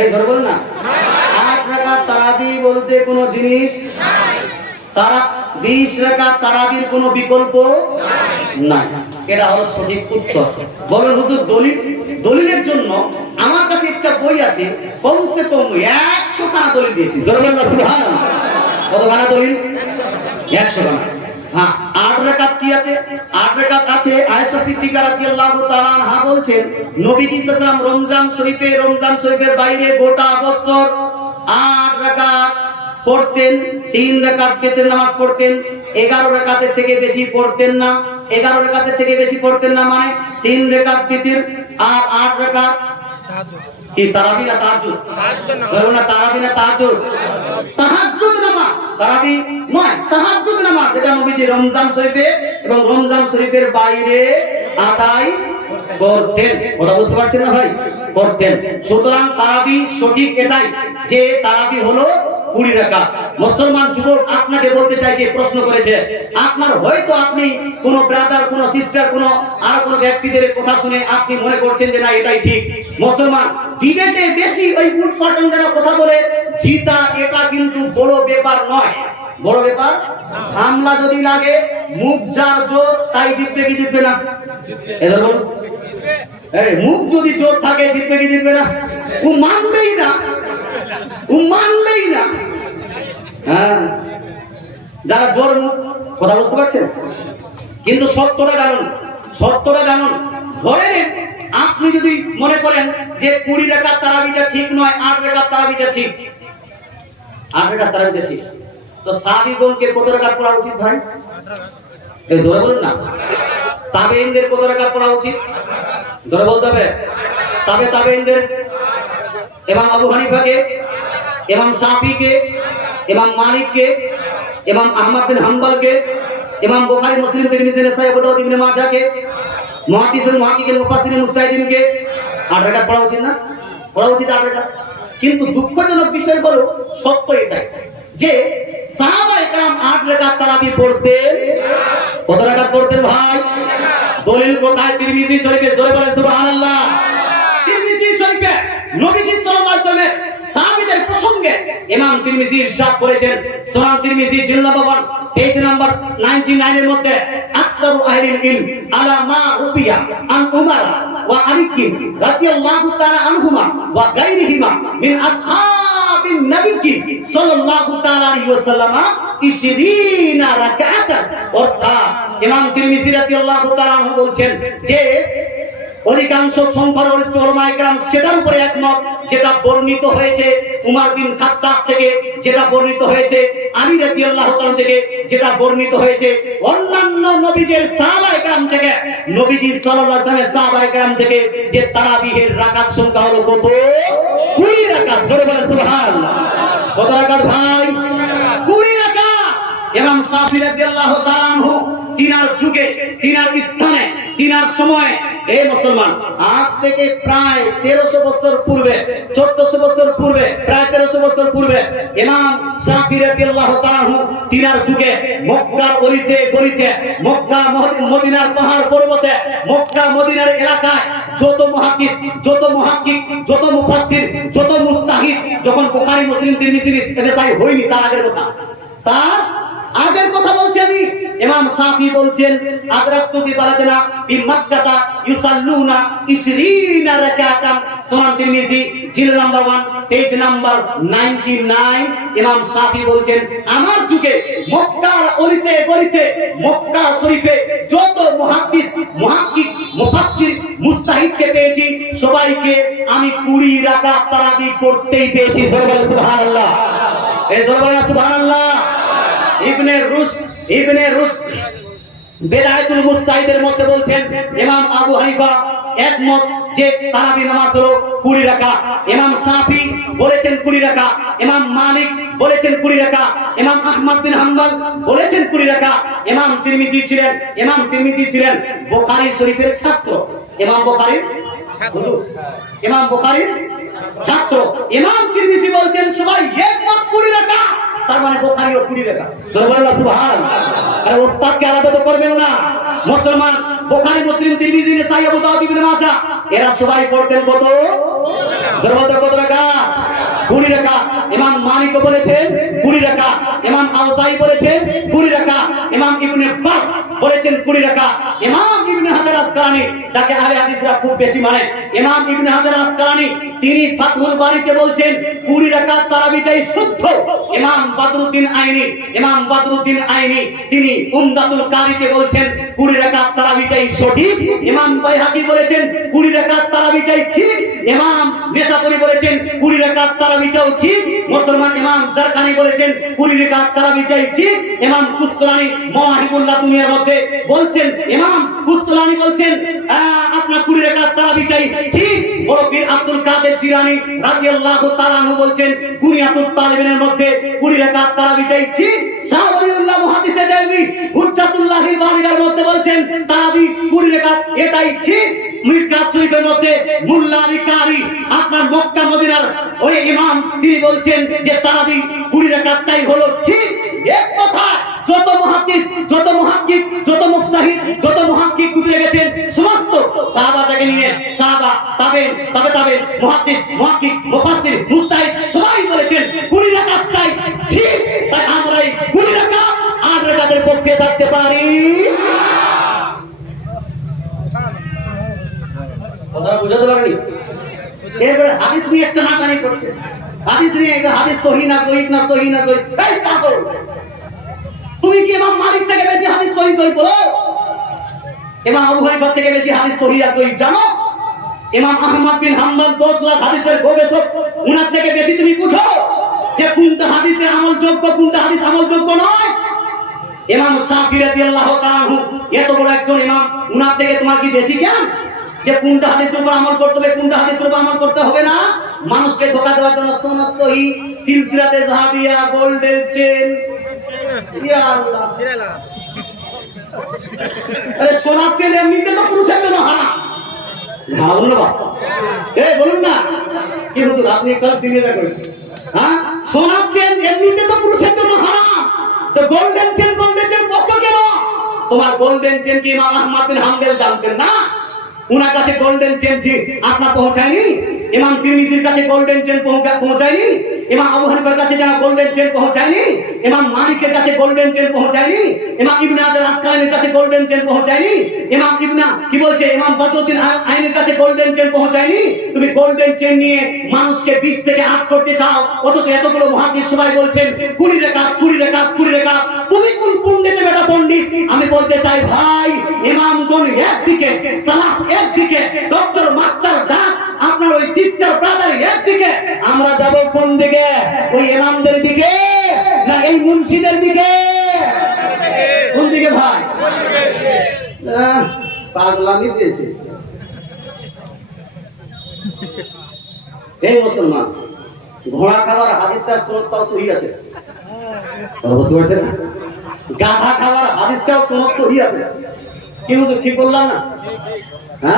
এই ধরে বল না 8 রাকাত তারাবি বলতে কোনো জিনিস তারা 20 রাকাত তারাবির কোনো বিকল্প নাই। এটা হলো সঠিক উত্তর। বলেন হুজুর দলিলের জন্য আমার কাছে একটা বই আছে, কমসে কম 100 খানা দলিল দিয়েছি। জোরে বলেন সুবহানাল্লাহ। কত খানা দলিল? 100 খানা। হ্যাঁ, 8 রাকাত কি আছে? 8 রাকাত আছে। আয়েশা সিদ্দিকা রাদিয়াল্লাহু তাআলা আনহা বলছেন, নবীজি সাল্লাল্লাহু আলাইহি ওয়াসাল্লাম রমজান শরীফের বাইরে গোটা বছর 8 রাকাত পড়তেন। 3 রাকাত বেতের নামাজ পড়তেন। 11 রাকাতের থেকে বেশি পড়তেন না। 11 রাকাতের থেকে বেশি পড়তেন না মানে 3 রাকাত বেতের আর 8 রাকাত কি তারাবি না তাহাজ্জুদ? বলুন না তারাবি না তাহাজ্জুদ? তাহাজ্জুদ নামাজ, তারাবি নয়, তাহাজ্জুদ নামাজ। এটা নবীজি রমজান শরীফে এবং রমজান শরীফের বাইরে আদায় করতেন। কথা বুঝতে পারছেন না ভাই? করতেন। সুতরাং তারাবি সঠিক এটাই যে তারাবি হলো 20 রাকাত। মুসলমান যুবক আপনাকে বলতে চাই যে প্রশ্ন করেছে, আপনার হয়তো আপনি কোন ব্রাদার, কোন সিস্টার, কোন আর কোন ব্যক্তিদের কথা শুনে আপনি মনে করছেন যে না এটাই ঠিক। মুসলমান ডিবেটে বেশি ওই উল্টাপাল্টা যারা কথা বলে জিতা, এটা কিন্তু বড় ব্যাপার নয়। বড় ব্যাপার হামলা যদি লাগে, মুখ যার জোর তাই জিতবে কি জিতবে না? এদের বল এই মুখ যদি জোর থাকে জিতবে কি জিতবে না? ও মানবেই না, ও মানবেই না। হ্যাঁ, যারা জোর মুখ, কথা বুঝতে পারছেন? কিন্তু সত্যটা জানুন, সত্যটা জানুন। ধরে আপনি যদি মনে করেন যে 20 রাকাত তারাবিটা ঠিক নয়, 8 রাকাত তারাবিটা ঠিক, 8 রাকাত তারাবিটা ঠিক, তো সাহাবীগণকে কত রাকাত পড়া উচিত ভাই? এই জোরে বলুন না। তাবেঈনদের কত রাকাত পড়া উচিত? জোরে বলতে হবে। তাবেঈনদের ইমাম আবু হানিফাকে, ইমাম শাফিকে, ইমাম মালিককে, ইমাম আহমদ বিন হাম্বলকে, ইমাম বুখারী, মুসলিম, তিরমিজি, নাসাঈ, আবু দাউদ, ইবনে মাজাহকে, মুহাদ্দিসুল মুহাক্কিকিন, মুফাসসিরিন, মুজতাহিদিনকে 8 রাকাত পড়া উচিত না? পড়া উচিত 8 রাকাত। কিন্তু দুঃখজনক বিষয় হলো সত্য এটাই যে সাহাবায়ে কেরাম 8 রাকাত তারাবি পড়তেন। কত রাকাত পড়তেন ভাই? দলিল কোথায়? তিরমিজি শরীফে। জোরে বলেন সুবহানাল্লাহ। তিরমিজি শরীফে নবীজি সাল্লাল্লাহু আলাইহি ওয়াসাল্লামের সাহাবীদের প্রসঙ্গে ইমাম তিরমিজি ইরশাদ করেছেন, সুনান তিরমিজি জিলদ নাম্বার পেজ নাম্বার 99 এর মধ্যে, আকসারু আহলিল ইলম আলা মা রুবিয়া আন উমার ওয়া আলী রাদিয়াল্লাহু তাআলা আনহুমা ওয়া গায়রিহিমা মিন আসহাবিন নবী সাল্লাল্লাহু তাআলা আলাইহি ওয়াসাল্লাম 20 রাকাত। অর্থাৎ ইমাম তিরমিজি রাদিয়াল্লাহু তাআলা আনহু বলছেন যে অধিকাংশ সংখ্যাগরিষ্ঠ উলামায়ে কেরাম সেটার উপরে একমত যেটা বর্ণিত হয়েছে উমর বিন খাত্তাব থেকে, যেটা বর্ণিত হয়েছে আলী রাদিয়াল্লাহু তাআলা থেকে, যেটা বর্ণিত হয়েছে অন্যান্য নবীদের সাহাবায়ে কেরাম থেকে, নবীজি সাল্লাল্লাহু আলাইহি ওয়াসাল্লামের সাহাবায়ে কেরাম থেকে, যে তারাবিহের রাকাত সংখ্যা হলো কত? 20 রাকাত। জোরে বলেন সুবহানাল্লাহ। কত রাকাত ভাই? 20 রাকাত। ইমাম শাফিঈ রাদিয়াল্লাহু তাআলা আনহু তিনার যুগে, তিনার স্থানে, তিনার সময়ে, এই মুসলমান আজ থেকে প্রায় 1300 বছর পূর্বে, 1400 বছর পূর্বে, প্রায় 1300 বছর পূর্বে ইমাম শাফিঈ রাদিয়াল্লাহু তাআলা আনহু তিনার যুগে মক্কার অলিতে গলিতে, মক্কা মদিনার পাহাড় পর্বতে, মক্কা মদিনার এলাকায় যত মুহাদ্দিস, যত মুহাক্কিক, যত মুফাসসির, যত মুস্তাহিদ, যখন বুখারী, মুসলিম, তিরমিজি, নাসাঈ হয়নি, তার আগের কথা, তার আগের কথা বলছি আমি। ইমাম শাফিঈ বলছেন, আদরাকতু বি বালাদিনা বি মক্কাতা ইউসাল্লুনা 20 রাকাতান। সুনান তিরমিজি জিলদ নাম্বার 1 পেজ নাম্বার 99। ইমাম শাফিঈ বলছেন, আমার যুগে মক্কার অলিতে গলিতে, মক্কা শরীফে যত মুহাদ্দিস, মুহাক্কিক, মুফাসসির, মুস্তাহিদকে পেয়েছি, সবাইকে আমি 20 রাকাত তারাবি পড়তেই পেয়েছি। জোরে বলেন সুবহানাল্লাহ। এই জোরে বলেন সুবহানাল্লাহ। ইবনে রুশদ বেদায়াতুল মুস্তাহিদের মধ্যে বলছেন, ইমাম আবু হানিফা একমত যে তারাবি নামাজ হলো 20 রাকাত। ইমাম শাফিঈ বলেছেন 20 রাকাত, ইমাম মালিক বলেছেন 20 রাকাত, ইমাম আহমদ বিন হাম্বল বলেছেন 20 রাকাত। ইমাম তিরমিজি ছিলেন বুখারী শরীফের ছাত্র। ইমাম বুখারীর হুজুর, ইমাম বুখারীর ছাত্র। ইমাম তিরমিজি বলছেন সবাই একমত 20 রাকাত, তার মানে বুখারীও 20 রাকাত। জোরে বলেন সুবহানাল্লাহ। আরে ওস্তাদকে আলাদা তো করবেন না। মুসলমান বুখারী, মুসলিম, তিরমিজি, নাসাঈ, আবু দাউদ, ইবনে মাজাহ এরা সবাই পড়তেন কত? জোরে বলতে কত রাকাত? 20 রাকাত, ইমাম মালিক বলেছেন 20 রাকাত, ইমাম আওসাই বলেছেন 20 রাকাত, ইমাম ইবনে বাত বলেছেন 20 রাকাত, ইমাম ইবনে হাজার আসকালানী যাকে আহলে হাদিসরা খুব বেশি মানে, ইমাম ইবনে হাজার আসকালানী তিনি ফাতহুল বারীতে বলছেন 20 রাকাত তারাবিটাই শুদ্ধ। ইমাম বদরুদ্দিন আইনি তিনি উমদাতুল কারীতে বলছেন 20 রাকাত তারাবিটাই সঠিক। ইমাম বাইহাকী বলেছেন 20 রাকাত তারাবিটাই ঠিক। ইমাম নেসাপুরি বলেছেন 20 রাকাত তারাবিটাও ঠিক। মুসলমান ইমাম জারকানি বলেছেন 20 রাকাত তারাবিটাই ঠিক। ইমাম কুস্তুলানী মাওয়াহিবুল্লাহ দুনিয়ার মধ্যে বলছেন, ইমাম কুস্তুলানী বলছেন আপনার 20 রাকাত তারাবিটাই ঠিক। বড় পীর আব্দুল কাদের জিলানী রাদিয়াল্লাহু তাআলা আনহু বলছেন কুনিয়াতুত তালিবিনের মধ্যে 20 রাকাত তারাবিটাই ঠিক। শাহ ওলিউল্লাহ মুহাদ্দিসে দেলভি হুজ্জাতুল্লাহিল বালিগার মধ্যে বলছেন তারাবি 20 রাকাত এটাই ঠিক। মিরকাত শরীফের মধ্যে মুল্লা আলী কারি আপনার মক্কা মদিনার ওই ইমাম তিনি বলছেন যে তারাবি 20 রাকাতটাই হলো ঠিক। এক কথা যত মুহাদ্দিস, যত মুহাক্কিক, যত মুফতাহিদ, যত মুহাক্কিক গুজরে গেছেন সমস্ত সাহাবা থেকে নিয়ে সাহাবা তাবে মুহাদ্দিস, মুহাক্কিক, মুফাসসির, মুজতাহিদ সবাই বলেছেন 20 রাকাতটাই ঠিক। তাই আমরা এই 20 রাকাত 8 রাকাতের পক্ষে থাকতে পারি। কথাটা বুঝাতে পারেনি? এরপরে হাদিস নিয়ে একটা নাটানি করছে, হাদিস নিয়ে এটা হাদিস সহিহ না সহিহ না সহিহ না সহিহ। এই পাগল, তুমি কি ইমাম মালিক থেকে বেশি হাদিস সহিহ বলো? ইমাম আবু হানিফা থেকে বেশি হাদিস সহিহ আর সহিহ জানো? ইমাম আহমদ বিন হাম্বল 10 লাখ হাদিসের গবেষক, উনার থেকে বেশি তুমি বুঝো যে কোনটা হাদিসে আমলযোগ্য, কোনটা হাদিস আমলযোগ্য নয়? ইমাম শাফিঈ রাদিয়াল্লাহু তাআলা আনহু এত বড় একজন ইমাম, উনার থেকে তোমার কি বেশি জ্ঞান যে কোনটা হাদিসের উপর আমল করতে হবে, কোনটা হাদিসের উপর আমল করতে হবে না? মানুষকে ধোঁকা দেওয়ার জন্য সনদ সহিহ, সিলসিলাতে যাহাবিয়া, গোল্ডেন চেন, ইয়া আল্লাহ ছিড়ালা। আরে সোনার চেন এমনিতে তো পুরুষের জন্য হারাম। না বলুন না, এই বলুন না কি হুজুর আপনি একটু চিন্তা করেন। হ্যাঁ, সোনার চেন এমনিতে তো পুরুষের জন্য হারাম, তো গোল্ডেন চেন পক্ষ কেন? তোমার গোল্ডেন চেন কি ইমাম আহমদ বিন হাম্বল জানতেন না? উনার কাছে গোল্ডেন চেন জি আপনার পৌঁছায়নি? ইমাম তিরমিজির কাছে গোল্ডেন চেন পৌঁছায়নি? ইমাম আবু হানিফার কাছে যারা গোল্ডেন চেন পৌঁছায়নি? ইমাম মালিকের কাছে গোল্ডেন চেন পৌঁছায়নি? ইমাম ইবনে হাজার আসকালানীর কাছে গোল্ডেন চেন পৌঁছায়নি? ইমাম ইবনা কি বলছে, ইমাম বদরুদ্দিন আইনের কাছে গোল্ডেন চেন পৌঁছায়নি? তুমি গোল্ডেন চেন নিয়ে মানুষকে 20 থেকে 8 করতে চাও, অথচ এতগুলো মুহাদ্দিস সবাই বলছেন 20 রাকাত 20 রাকাত 20 রাকাত। তুমি কোন পণ্ডিতে বেটা পণ্ডিত? আমি বলতে চাই ভাই, ইমামগণ একদিকে, সালাফ একদিকে, ডক্টর মাস্টার ডাক আপনার ওই সিস্টার ব্রাদার একদিকে, আমরা যাব কোন দিকে? ওই ইমামদের দিকে না এই মুন্সিদের দিকে? কোন দিকে ভাই? পাগলামি দিয়েছে। এই মুসলমান, ঘোড়া খাবার হাদিসটার সনদটাও সহিহ আছে, বুঝতে পারছেন না? গাধা খাবার হাদিসটাও সনদ সহিহ আছে। কি হুজুর ঠিক বললাম না?